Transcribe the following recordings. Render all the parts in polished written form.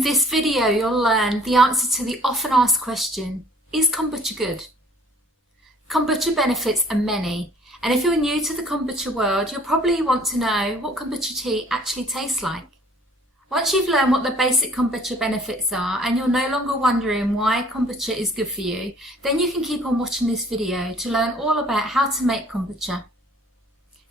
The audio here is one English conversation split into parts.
In this video, you'll learn the answer to the often asked question, is kombucha good? Kombucha benefits are many, and if you're new to the kombucha world, you'll probably want to know what kombucha tea actually tastes like. Once you've learned what the basic kombucha benefits are, and you're no longer wondering why kombucha is good for you, then you can keep on watching this video to learn all about how to make kombucha,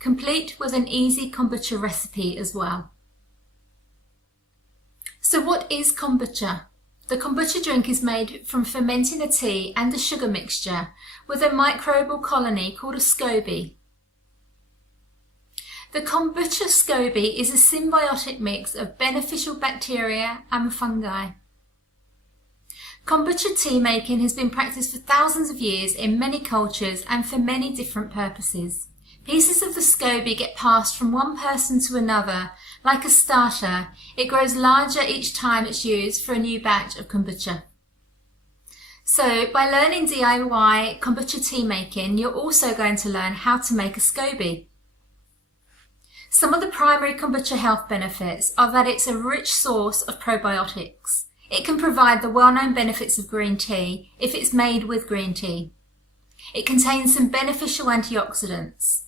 complete with an easy kombucha recipe as well. So what is kombucha? The kombucha drink is made from fermenting a tea and a sugar mixture with a microbial colony called a Scoby. The Kombucha Scoby is a symbiotic mix of beneficial bacteria and fungi. Kombucha tea making has been practiced for thousands of years in many cultures and for many different purposes. Pieces of the Scoby get passed from one person to another. Like a starter, it grows larger each time it's used for a new batch of kombucha. So, by learning DIY kombucha tea making, you're also going to learn how to make a Scoby. Some of the primary kombucha health benefits are that it's a rich source of probiotics. It can provide the well-known benefits of green tea if it's made with green tea. It contains some beneficial antioxidants.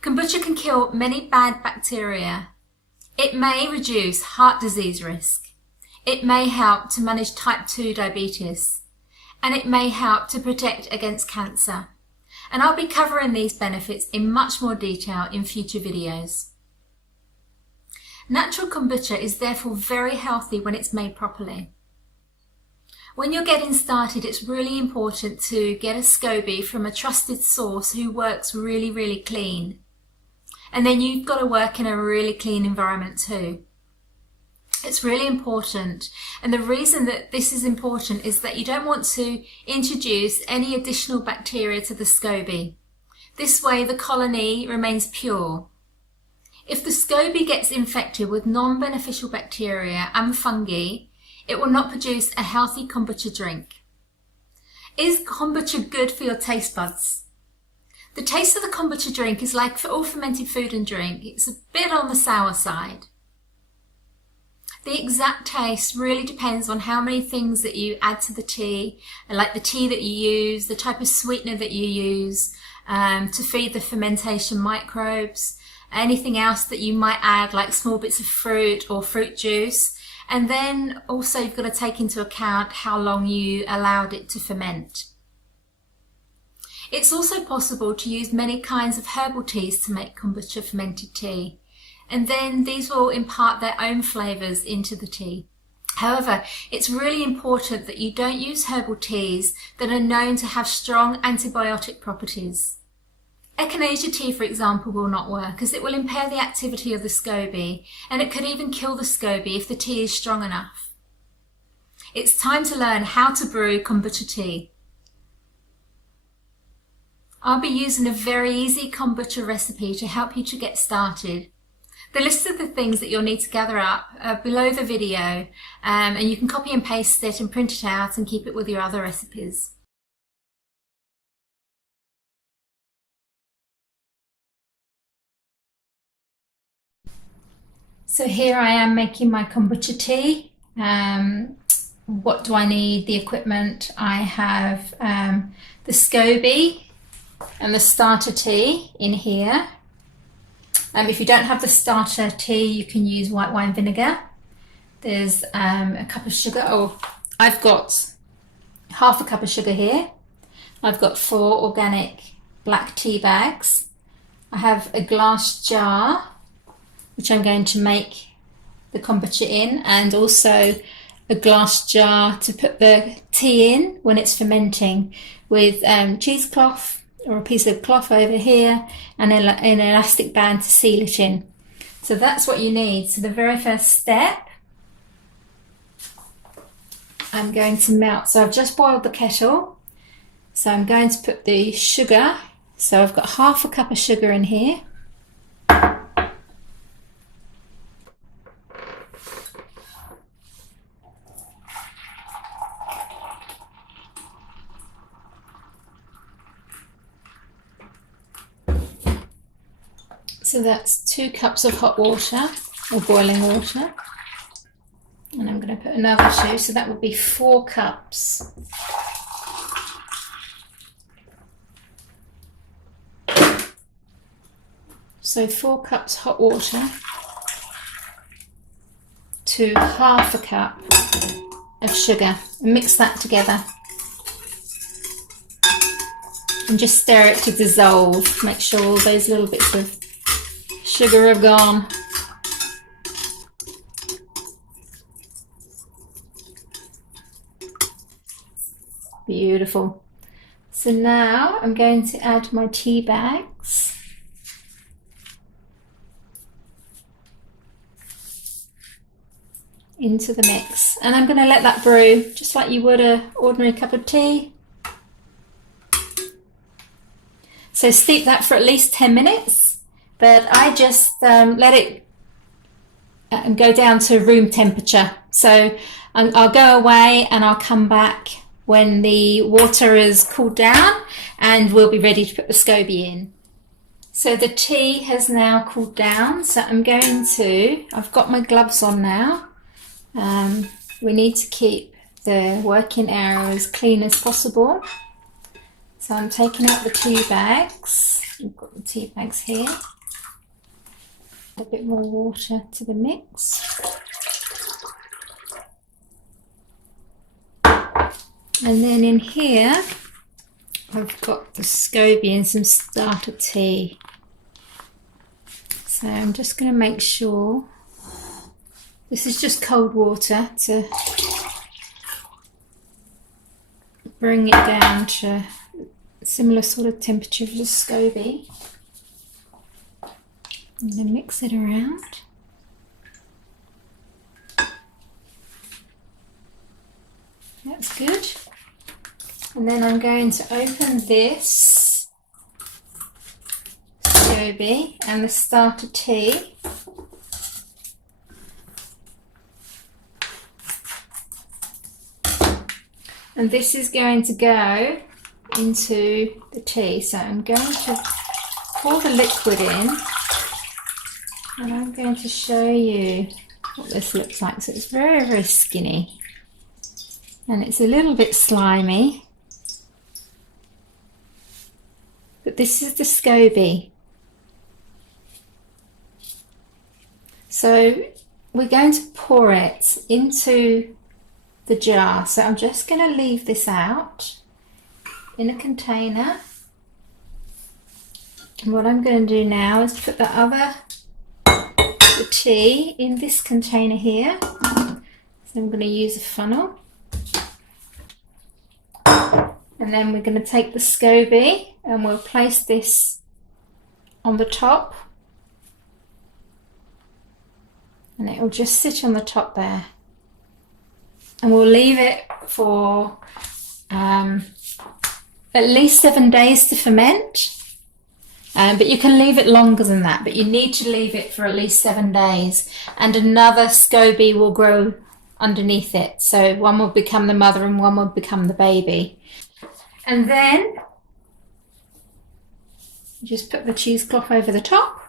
Kombucha can kill many bad bacteria. It may reduce heart disease risk. It may help to manage type 2 diabetes. And it may help to protect against cancer. And I'll be covering these benefits in much more detail in future videos. Natural kombucha is therefore very healthy when it's made properly. When you're getting started, it's really important to get a Scoby from a trusted source who works really clean. And then you've got to work in a really clean environment too. It's really important. And the reason that this is important is that you don't want to introduce any additional bacteria to the Scoby. This way the colony remains pure. If the Scoby gets infected with non-beneficial bacteria and fungi, it will not produce a healthy kombucha drink. Is kombucha good for your taste buds? The taste of the kombucha drink is like for all fermented food and drink. It's a bit on the sour side. The exact taste really depends on how many things that you add to the tea, like the tea that you use, the type of sweetener that you use to feed the fermentation microbes, anything else that you might add like small bits of fruit or fruit juice. And then also you've got to take into account how long you allowed it to ferment. It's also possible to use many kinds of herbal teas to make kombucha fermented tea, and then these will impart their own flavours into the tea. However, it's really important that you don't use herbal teas that are known to have strong antibiotic properties. Echinacea tea, for example, will not work as it will impair the activity of the Scoby, and it could even kill the Scoby if the tea is strong enough. It's time to learn how to brew kombucha tea. I'll be using a very easy kombucha recipe to help you to get started. The list of the things that you'll need to gather up are below the video, and you can copy and paste it and print it out and keep it with your other recipes. So here I am making my kombucha tea. What do I need? The equipment. I have the Scoby and the starter tea in here. If you don't have the starter tea, you can use white wine vinegar. There's a cup of sugar. Oh, I've got half a cup of sugar here. I've got 4 organic black tea bags. I have a glass jar, which I'm going to make the kombucha in, and also a glass jar to put the tea in when it's fermenting, with cheesecloth or a piece of cloth over here and an elastic band to seal it in. So that's what you need. So the very first step, I'm going to melt. So I've just boiled the kettle. So I'm going to put the sugar. So I've got half a cup of sugar in here. So that's 2 cups of hot water or boiling water. And I'm going to put another 2, so that would be 4 cups. So 4 cups hot water to half a cup of sugar, and mix that together. And just stir it to dissolve. Make sure all those little bits of sugar have gone. Beautiful. So now I'm going to add my tea bags. Into the mix, and I'm going to let that brew just like you would an ordinary cup of tea. So steep that for at least 10 minutes, but I just let it go down to room temperature. So I'll go away and I'll come back when the water is cooled down, and we'll be ready to put the Scoby in. So the tea has now cooled down, so I'm going to, I've got my gloves on now. We need to keep the working area as clean as possible. So I'm taking out the tea bags. I've got the tea bags here. A bit more water to the mix. And then in here, I've got the Scoby and some starter tea. So I'm just going to make sure. This is just cold water to bring it down to a similar sort of temperature as the Scoby. And then mix it around. That's good. And then I'm going to open this Scoby and the starter tea. And this is going to go into the tea. So I'm going to pour the liquid in, and I'm going to show you what this looks like. So it's very, very skinny, and it's a little bit slimy. But this is the Scoby. So we're going to pour it into the jar. So I'm just going to leave this out in a container. And what I'm going to do now is put the tea in this container here. So I'm going to use a funnel. And then we're going to take the Scoby and we'll place this on the top. And it will just sit on the top there. And we'll leave it for at least 7 days to ferment. But you can leave it longer than that, but you need to leave it for at least 7 days. And another Scoby will grow underneath it. So one will become the mother and one will become the baby. And then just put the cheesecloth over the top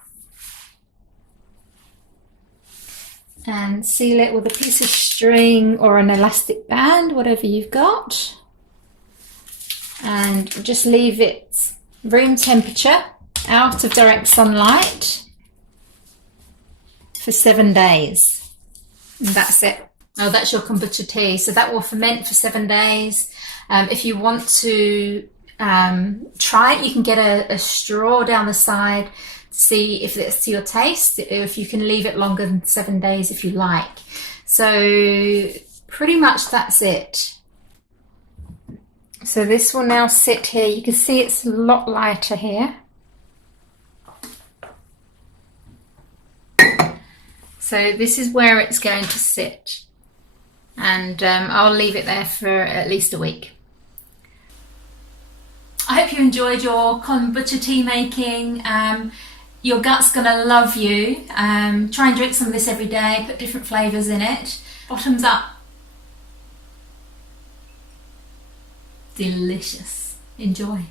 and seal it with a piece of string or an elastic band, whatever you've got. And just leave it room temperature, out of direct sunlight, for 7 days. And that's it. Oh, that's your kombucha tea. So that will ferment for 7 days. If you want to try it, you can get a straw down the side to see if it's to your taste, if you can leave it longer than 7 days if you like. So pretty much that's it. So this will now sit here. You can see it's a lot lighter here. So this is where it's going to sit. And I'll leave it there for at least a week. I hope you enjoyed your kombucha tea making. Your gut's gonna love you. Try and drink some of this every day, put different flavours in it. Bottoms up. Delicious. Enjoy.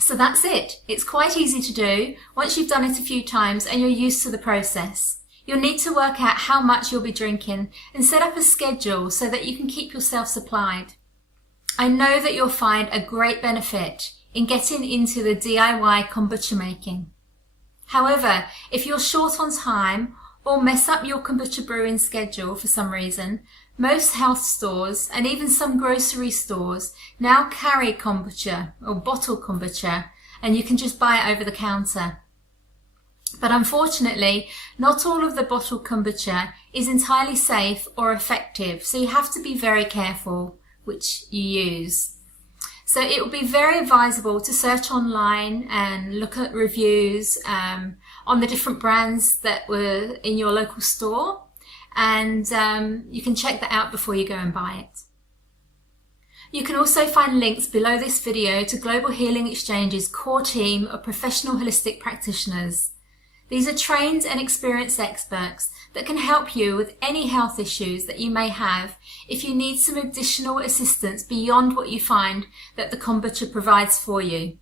So that's it. It's quite easy to do once you've done it a few times and you're used to the process. You'll need to work out how much you'll be drinking and set up a schedule so that you can keep yourself supplied. I know that you'll find a great benefit in getting into the DIY kombucha making. However, if you're short on time or mess up your kombucha brewing schedule for some reason, most health stores and even some grocery stores now carry kombucha or bottled kombucha, and you can just buy it over the counter. But unfortunately, not all of the bottled kombucha is entirely safe or effective, so you have to be very careful which you use. So it would be very advisable to search online and look at reviews on the different brands that were in your local store, and you can check that out before you go and buy it. You can also find links below this video to Global Healing Exchange's core team of professional holistic practitioners. These are trained and experienced experts that can help you with any health issues that you may have if you need some additional assistance beyond what you find that the kombucha provides for you.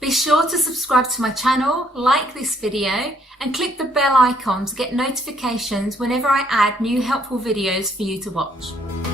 Be sure to subscribe to my channel, like this video, and click the bell icon to get notifications whenever I add new helpful videos for you to watch.